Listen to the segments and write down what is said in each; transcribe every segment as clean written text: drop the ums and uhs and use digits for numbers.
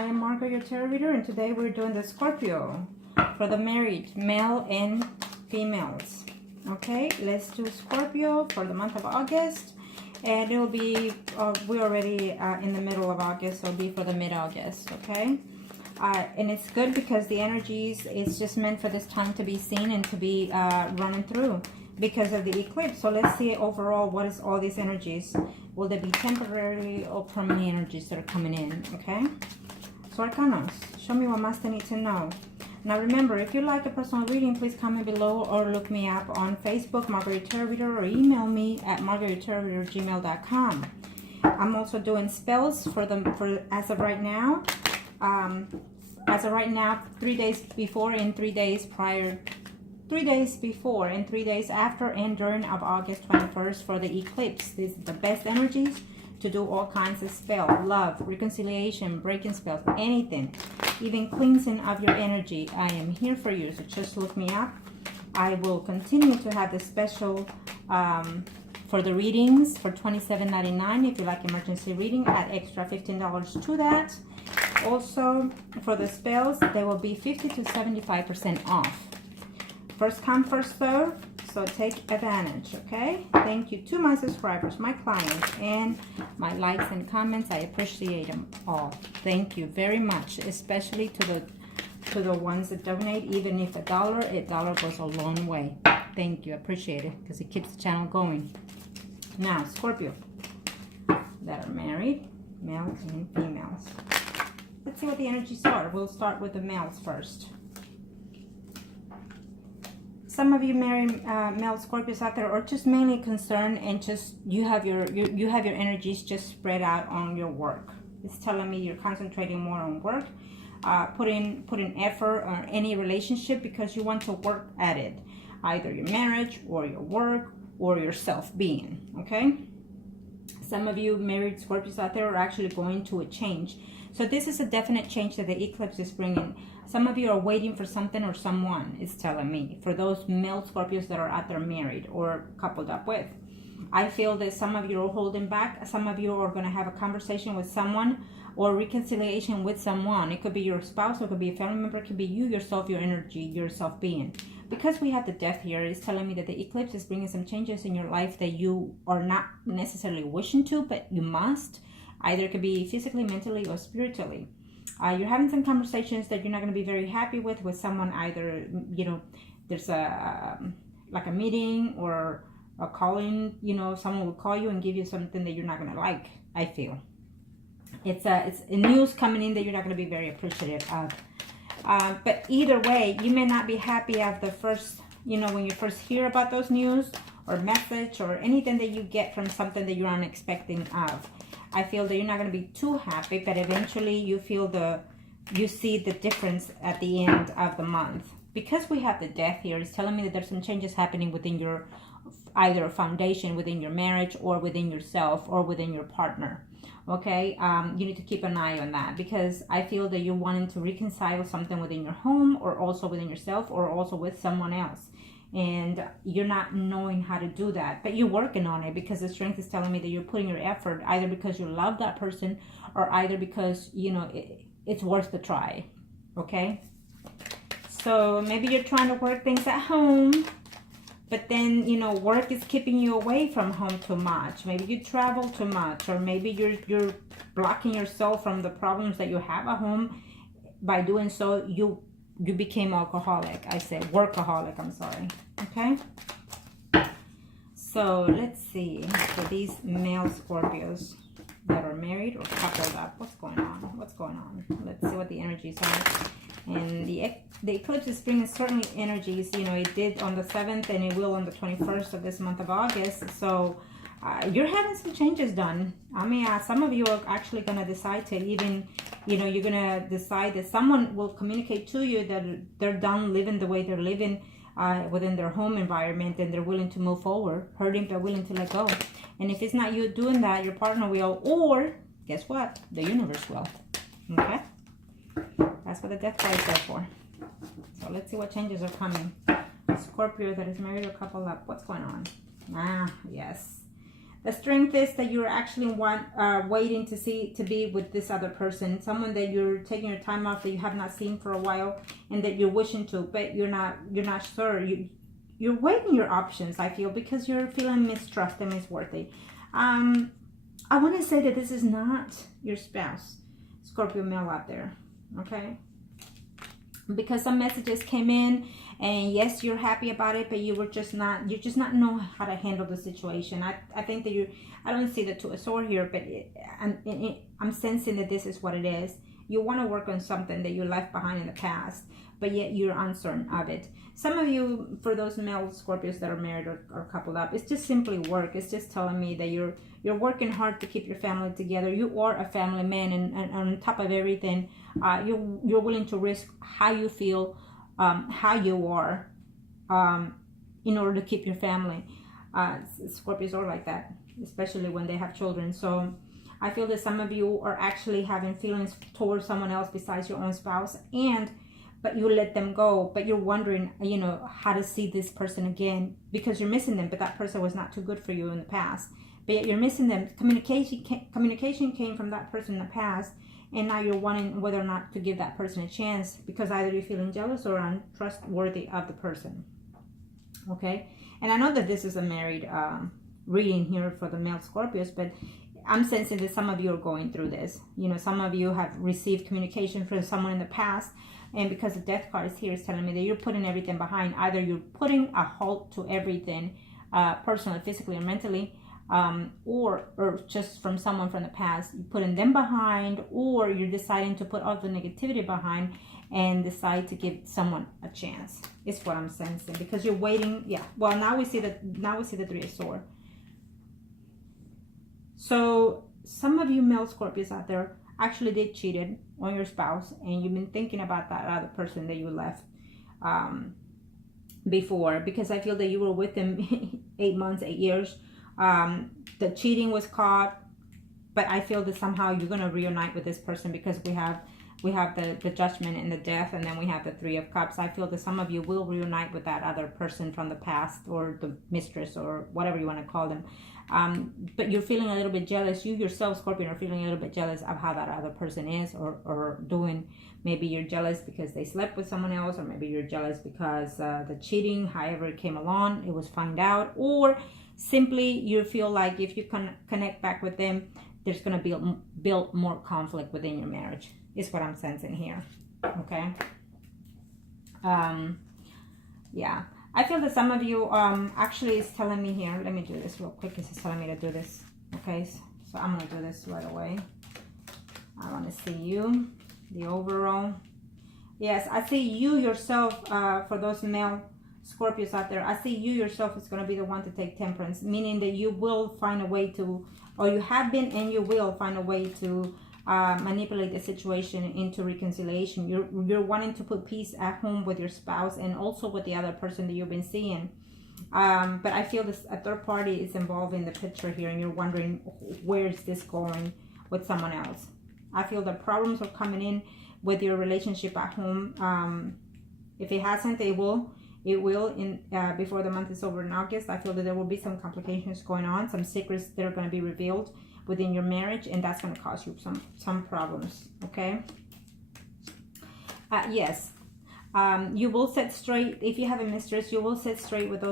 I am Margaret, your tarot reader, and today we're doing the Scorpio for the married, male and females. Okay, let's do Scorpio for the month of August, and it'll be, we're already in the middle of August, so it'll be for the mid-August, okay? And it's good because the energies, it's just meant for this time to be seen and to be running through because of the eclipse. So let's see overall what is all these energies. Will they be temporary or permanent energies that are coming in, okay? So Arcanos, show me what must I need to know. Now remember, if you like a personal reading, please comment below or look me up on Facebook, Margaret Tarot Reader, or email me at margarettarotreader@gmail.com. I'm also doing spells for as of right now. As of right now, 3 days before and 3 days prior, 3 days before and 3 days after and during of August 21st for the eclipse. These are the best energies to do all kinds of spells, love, reconciliation, breaking spells, anything, even cleansing of your energy. I am here for you, so just look me up. I will continue to have the special for the readings for $27.99 if you like emergency reading, add extra $15 to that. Also, for the spells, they will be 50 to 75% off. First come, first serve, so take advantage, okay? Thank you to my subscribers, my clients, and my likes and comments. I appreciate them all. Thank you very much, especially to the ones that donate. Even if a dollar goes a long way. Thank you, I appreciate it, because it keeps the channel going. Now, Scorpio that are married, male and females. Let's see what the energies are. We'll start with the males first. Some of you married male Scorpios out there are just mainly concerned and just you have your energies just spread out on your work. It's telling me you're concentrating more on work, putting effort on any relationship because you want to work at it, either your marriage or your work or your self-being. Okay. Some of you married Scorpios out there are actually going to a change. So this is a definite change that the eclipse is bringing. Some of you are waiting for something or someone, is telling me. For those male Scorpios that are out there married or coupled up with. I feel that some of you are holding back. Some of you are going to have a conversation with someone or reconciliation with someone. It could be your spouse, or it could be a family member. It could be you, yourself, your energy, your self-being. Because we have the death here, it's telling me that the eclipse is bringing some changes in your life that you are not necessarily wishing to, but you must. Either it could be physically, mentally, or spiritually. You're having some conversations that you're not going to be very happy with someone. Either, you know, there's like a meeting or a calling. You know, someone will call you and give you something that you're not going to like. I feel it's a news coming in that you're not going to be very appreciative of. But either way, you may not be happy at the first, you know, when you first hear about those news or message or anything that you get from something that you're unexpecting of. I feel that you're not going to be too happy, but eventually you see the difference at the end of the month. Because we have the death here, it's telling me that there's some changes happening within your, either foundation within your marriage or within yourself or within your partner. Okay, you need to keep an eye on that because I feel that you're wanting to reconcile something within your home or also within yourself or also with someone else. And you're not knowing how to do that, but you're working on it because the strength is telling me that you're putting your effort either because you love that person or either because, you know, it's worth the try. Okay, so maybe you're trying to work things at home, but then, you know, work is keeping you away from home too much. Maybe you travel too much, or maybe you're blocking yourself from the problems that you have at home. By doing so, you became alcoholic. I say workaholic, I'm sorry. Okay, so let's see for these male Scorpios that are married or coupled up, what's going on. Let's see what the energies are. And the eclipse is bringing certain energies. You know, it did on the 7th and it will on the 21st of this month of August. So you're having some changes done. I mean, some of you are actually going to decide to even, you know, you're going to decide that someone will communicate to you that they're done living the way they're living within their home environment and they're willing to move forward, hurting but willing to let go. And if it's not you doing that, your partner will, or guess what? The universe will. Okay? That's what the death card is there for. So let's see what changes are coming. Scorpio that is married or coupled up. What's going on? Ah, yes. The strength is that you're actually waiting to be with this other person, someone that you're taking your time off, that you have not seen for a while, and that you're wishing to, but you're not sure. You're weighing your options, I feel, because you're feeling mistrust and misworthy. I want to say that this is not your spouse, Scorpio male out there, okay? Because some messages came in, and yes, you're happy about it, but you're just not know how to handle the situation. I think that I don't see the Two of Swords here, but I'm sensing that this is what it is. You want to work on something that you left behind in the past, but yet you're uncertain of it. Some of you, for those male Scorpios that are married or coupled up, it's just simply work. It's just telling me that you're working hard to keep your family together. You are a family man, and on top of everything, you're willing to risk how you feel, how you are, in order to keep your family. Scorpios are like that, especially when they have children. So I feel that some of you are actually having feelings towards someone else besides your own spouse, but you let them go, but you're wondering, how to see this person again, because you're missing them, but that person was not too good for you in the past, but yet you're missing them. Communication came from that person in the past, and now you're wanting whether or not to give that person a chance, because either you're feeling jealous or untrustworthy of the person, okay? And I know that this is a married reading here for the male Scorpios, but I'm sensing that some of you are going through this. Some of you have received communication from someone in the past, and because the Death card is here, it's telling me that you're putting everything behind. Either you're putting a halt to everything, personally, physically, or mentally, or just from someone from the past, you're putting them behind, or you're deciding to put all the negativity behind and decide to give someone a chance. It's what I'm sensing, because you're waiting. Yeah. Well, now we see the Three of Swords. So some of you male Scorpios out there actually did cheated on your spouse, and you've been thinking about that other person that you left before, because I feel that you were with them 8 months, 8 years. The cheating was caught, but I feel that somehow you're going to reunite with this person, because we have the Judgment and the Death, and then we have the Three of Cups. I feel that some of you will reunite with that other person from the past, or the mistress, or whatever you want to call them. But you're feeling a little bit jealous. You yourself, Scorpion, are feeling a little bit jealous of how that other person is or doing. Maybe you're jealous because they slept with someone else, or maybe you're jealous because the cheating, however it came along, it was found out, or simply you feel like if you can connect back with them, there's going to build more conflict within your marriage, is what I'm sensing here. Okay. Yeah. I feel that some of you actually is telling me here, let me do this real quick, because it's telling me to do this. Okay, so I'm going to do this right away. I want to see you, the overall. Yes, I see you yourself, for those male Scorpios out there, I see you yourself is going to be the one to take temperance, meaning that you will find a way to, or you have been and you will find a way to manipulate the situation into reconciliation. You're wanting to put peace at home with your spouse, and also with the other person that you've been seeing. But I feel this a third party is involved in the picture here, and you're wondering, where is this going with someone else? I feel the problems are coming in with your relationship at home. If it hasn't, it will in before the month is over in August. I feel that there will be some complications going on, some secrets that are going to be revealed within your marriage, and that's going to cause you some problems. Okay. Yes. You will set straight, if you have a mistress, you will set straight with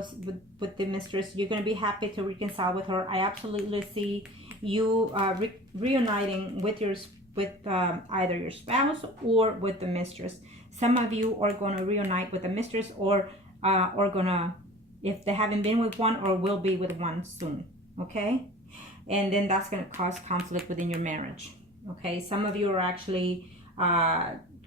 with the mistress. You're going to be happy to reconcile with her. I absolutely see you reuniting with either your spouse or with the mistress. Some of you are going to reunite with the mistress, or gonna, if they haven't been with one, or will be with one soon. Okay. And then that's going to cause conflict within your marriage. Okay. Some of you are actually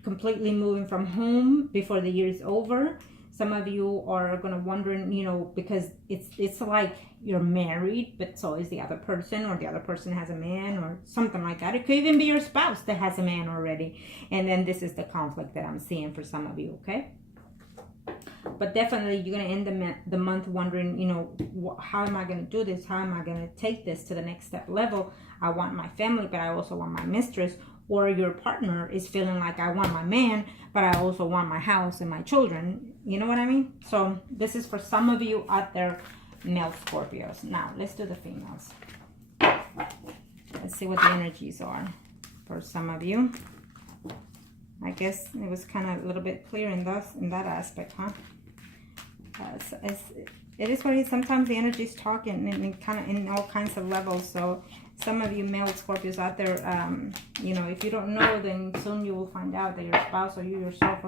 completely moving from home before the year is over. Some of you are going to wondering, because it's like you're married, but so is the other person, or the other person has a man, or something like that. It could even be your spouse that has a man already. And then this is the conflict that I'm seeing for some of you. Okay. But definitely you're going to end the month wondering, how am I going to do this? How am I going to take this to the next step level? I want my family, but I also want my mistress. Or your partner is feeling like, I want my man, but I also want my house and my children. You know what I mean? So this is for some of you out there male Scorpios. Now, let's do the females. Let's see what the energies are for some of you. I guess it was kind of a little bit clear in that aspect, huh? It is what it is. Sometimes the energy is talking in kind of in all kinds of levels. So some of you male Scorpios out there, you know, if you don't know, then soon you will find out that your spouse or you yourself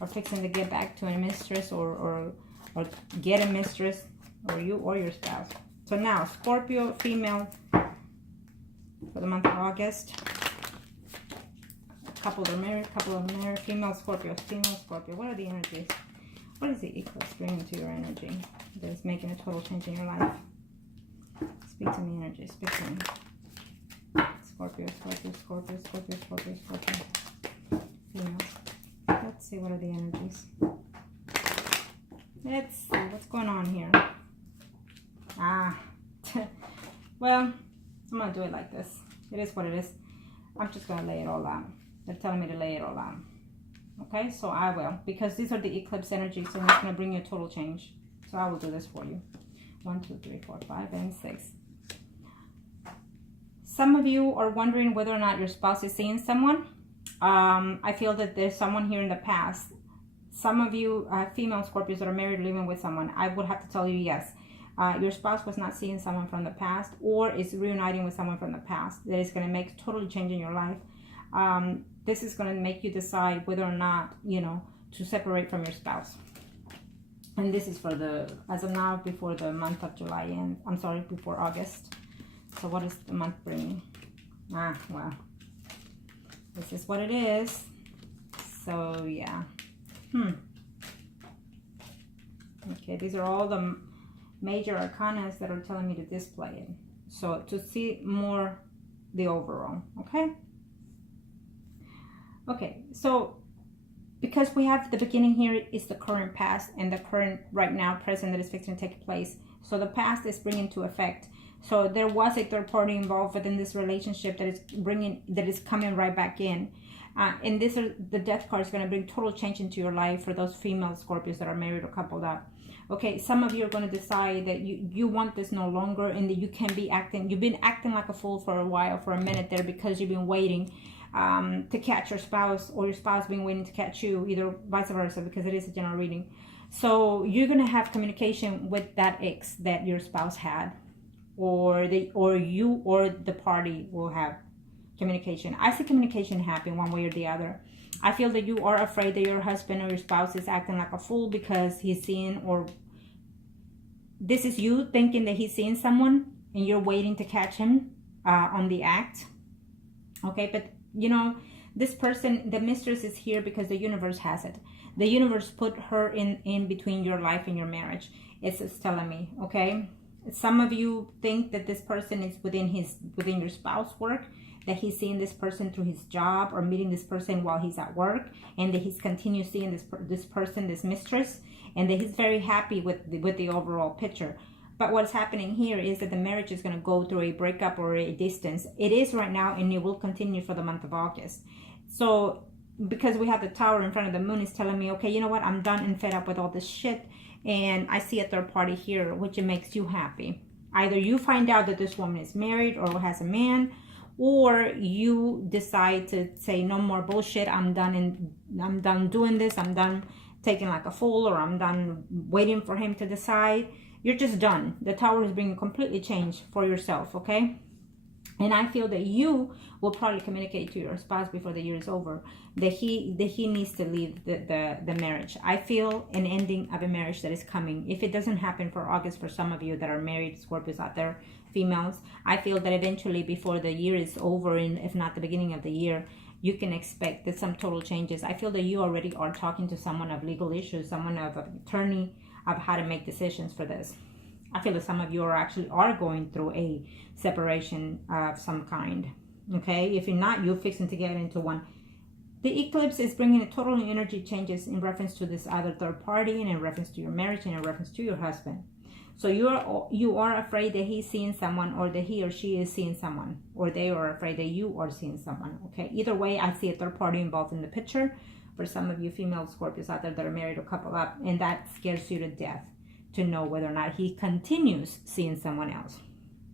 are fixing to get back to a mistress or get a mistress, or you or your spouse. So now, Scorpio female for the month of August. A couple are married, female Scorpio. What are the energies? What is the eclipse bringing to your energy that is making a total change in your life? Speak to me, energy. Speak to me. Scorpio. Females. Let's see, what are the energies? Let's see what's going on here. Well, I'm going to do it like this. It is what it is. I'm just going to lay it all out. They're telling me to lay it all out. Okay, so I will. Because these are the eclipse energies, so it's going to bring you a total change. So I will do this for you. 1, 2, 3, 4, 5, and 6. Some of you are wondering whether or not your spouse is seeing someone. I feel that there's someone here in the past. Some of you female Scorpios that are married, living with someone, I would have to tell you yes. Your spouse was not seeing someone from the past, or is reuniting with someone from the past that is going to make totally change in your life. This is going to make you decide whether or not, you know, to separate from your spouse. And this is for as of now, before the month of July and before August. So what is the month bringing? Well, this is what it is. So yeah. Okay, these are all the major arcanas that are telling me to display it. So to see more the overall, okay? Okay, so because we have the beginning here is the current past and the current right now present that is fixing to take place. So the past is bringing to effect. So there was a third party involved within this relationship that is coming right back in. And the death card is going to bring total change into your life for those female Scorpios that are married or coupled up. Okay, some of you are going to decide that you want this no longer, and that you've been acting like a fool for a while, for a minute there, because you've been waiting to catch your spouse, or your spouse been waiting to catch you, either vice versa, because it is a general reading. So you're going to have communication with that ex that your spouse had, or you or the party will have communication. I see communication happen one way or the other. I feel that you are afraid that your husband or your spouse is acting like a fool because he's seeing, or this is you thinking that he's seeing someone and you're waiting to catch him on the act. Okay, but you know, this person, the mistress, is here because the universe has it. The universe put her in between your life and your marriage. It's telling me, okay? Some of you think that this person is within your spouse work, that he's seeing this person through his job, or meeting this person while he's at work, and that he's continuing seeing this person, this mistress, and that he's very happy with the overall picture. But what's happening here is that the marriage is going to go through a breakup or a distance. It is right now, and it will continue for the month of August. So because we have the Tower in front of the Moon, is telling me, okay, you know what, I'm done and fed up with all this shit, and I see a third party here, which it makes you happy. Either you find out that this woman is married or has a man, or you decide to say, no more bullshit, I'm done doing this, I'm done taking like a fool, or I'm done waiting for him to decide. You're just done. The Tower is bringing completely change for yourself, okay? And I feel that you will probably communicate to your spouse before the year is over that he needs to leave the marriage. I feel an ending of a marriage that is coming. If it doesn't happen for August, for some of you that are married Scorpios out there, females, I feel that eventually before the year is over, and if not the beginning of the year, you can expect that some total changes. I feel that you already are talking to someone of legal issues, someone of an attorney, of how to make decisions for this. I feel that some of you are going through a separation of some kind. Okay, if you're not, you're fixing to get into one. The eclipse is bringing a total energy changes in reference to this other third party, and in reference to your marriage, and in reference to your husband. So you are afraid that he's seeing someone, or that he or she is seeing someone, or they are afraid that you are seeing someone. Okay, either way, I see a third party involved in the picture. For some of you female Scorpios out there that are married or coupled up, and that scares you to death. to know whether or not he continues seeing someone else.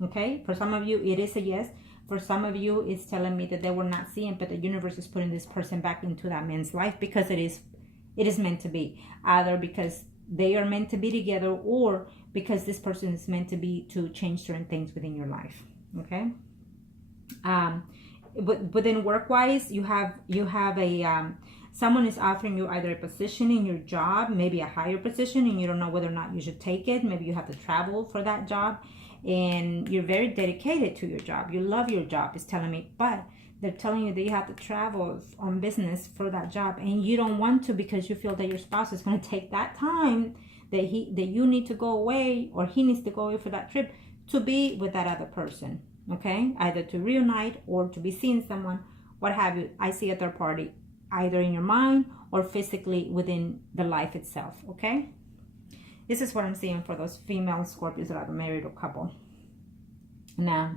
Okay, for some of you it is a yes. For some of you it's telling me that they were not seeing, but the universe is putting this person back into that man's life because it is meant to be, either because they are meant to be together or because this person is meant to be to change certain things within your life. Okay, but then work wise, you have a someone is offering you either a position in your job, maybe a higher position, and you don't know whether or not you should take it. Maybe you have to travel for that job, and you're very dedicated to your job. You love your job, it's telling me, but they're telling you that you have to travel on business for that job, and you don't want to because you feel that your spouse is going to take that time that you need to go away, or he needs to go away for that trip to be with that other person. Okay, either to reunite or to be seeing someone, what have you. I see a third party, either in your mind or physically within the life itself. Okay, this is what I'm seeing for those female Scorpios that are married or couple. Now,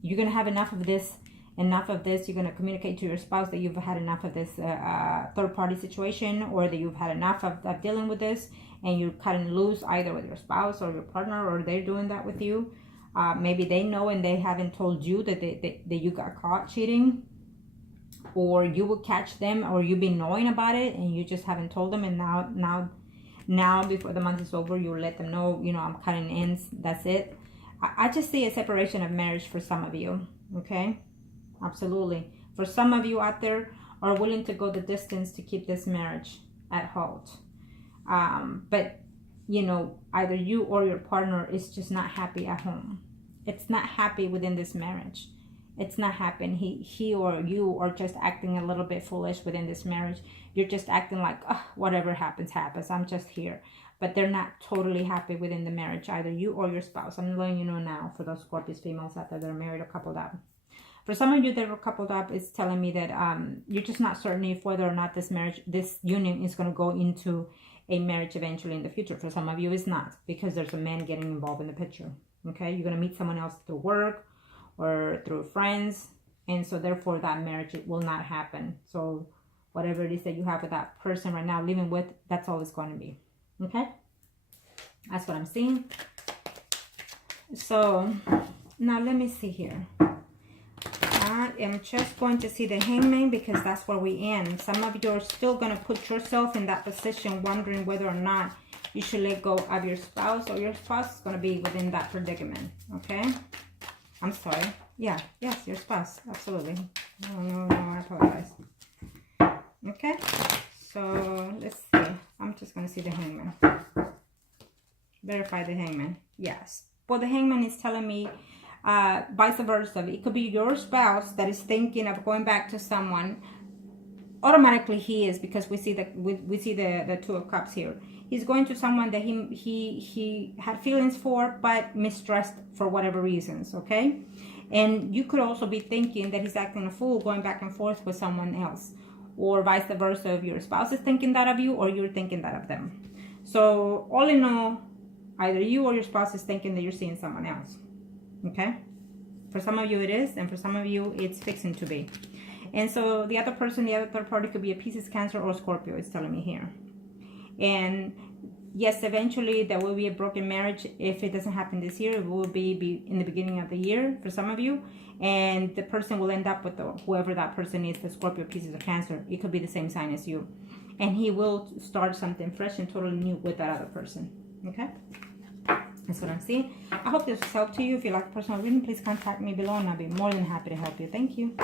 you're gonna have enough of this. You're gonna communicate to your spouse that you've had enough of this third party situation, or that you've had enough of dealing with this, and you're cutting loose either with your spouse or your partner, or they're doing that with you. Maybe they know and they haven't told you that that you got caught cheating, or you will catch them, or you've been knowing about it and you just haven't told them, and now before the month is over, you let them know, I'm cutting ends, that's it. I just see a separation of marriage for some of you. Okay, absolutely. For some of you out there are willing to go the distance to keep this marriage at halt, but either you or your partner is just not happy at home. It's not happy within this marriage. It's not happening. He or you are just acting a little bit foolish within this marriage. You're just acting like, whatever happens, I'm just here. But they're not totally happy within the marriage, either you or your spouse. I'm letting you know now, for those Scorpios females out there that are married or coupled up. For some of you that are coupled up, it's telling me that you're just not certain if whether or not this union is going to go into a marriage eventually in the future. For some of you, it's not, because there's a man getting involved in the picture. Okay, you're going to meet someone else through work or through friends, and so therefore that marriage will not happen. So whatever it is that you have with that person right now living with, that's all it's going to be. Okay, that's what I'm seeing. So now let me see here. I am just going to see the Hangman, because that's where we end. Some of you are still going to put yourself in that position, wondering whether or not you should let go of your spouse, or your spouse is going to be within that predicament. Okay, I'm sorry. Yes, your spouse, absolutely. No, I apologize. Okay, so let's see. I'm just going to see the Hangman. Verify the Hangman. Yes. Well, the Hangman is telling me vice versa. It could be your spouse that is thinking of going back to someone. Automatically he is, because we see the Two of Cups here. He's going to someone that he had feelings for, but mistrust for whatever reasons. Okay, and you could also be thinking that he's acting a fool, going back and forth with someone else, or vice versa. If your spouse is thinking that of you, or you're thinking that of them. So all in all, either you or your spouse is thinking that you're seeing someone else. Okay, for some of you it is, and for some of you it's fixing to be. And so the other person, the other third party, could be a Pisces, Cancer, or Scorpio. It's telling me here. And yes, eventually there will be a broken marriage. If it doesn't happen this year, it will be in the beginning of the year for some of you, and the person will end up with whoever that person is, the Scorpio, Pisces, or Cancer. It could be the same sign as you, and he will start something fresh and totally new with that other person. Okay, that's what I'm seeing. I hope this was helpful to you. If you like personal reading, please contact me below, and I'll be more than happy to help you. Thank you.